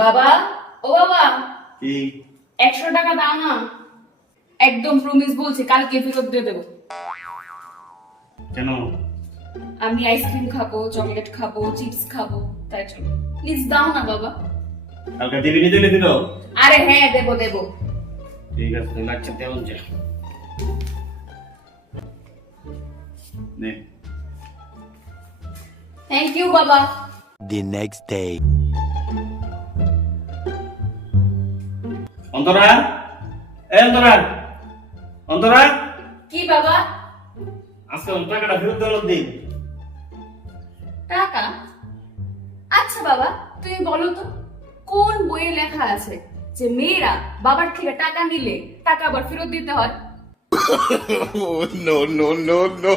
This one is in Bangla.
বাবা, ও বাবা, কি 100 টাকা দাও না। একদম প্রমিস বলছি, কালকে ফেরত দিয়ে দেবো। কেন? আমি আইসক্রিম খাবো, চকলেট খাবো, চিপস খাবো, তাই জন্য প্লিজ দাও না বাবা। কালকে দিবি নি দিলে দিল? আরে হ্যাঁ, দেবো দেবো। ঠিক আছে, তাহলে আচ্ছা তেমন যা নে। থ্যাংক ইউ বাবা। The next day. অন্তরা, এ অন্তরা, অন্তরা, কি বাবা? আজকে ওর টাকাটা ফেরত দেওয়ার দিন। টাকা? আচ্ছা বাবা, তুমি বলো তো কোন বইয়ে লেখা আছে যে মেয়েরা বাবার থেকে টাকা নিলে টাকা আবার ফেরত দিতে হয়? Oh, no, no, no, no.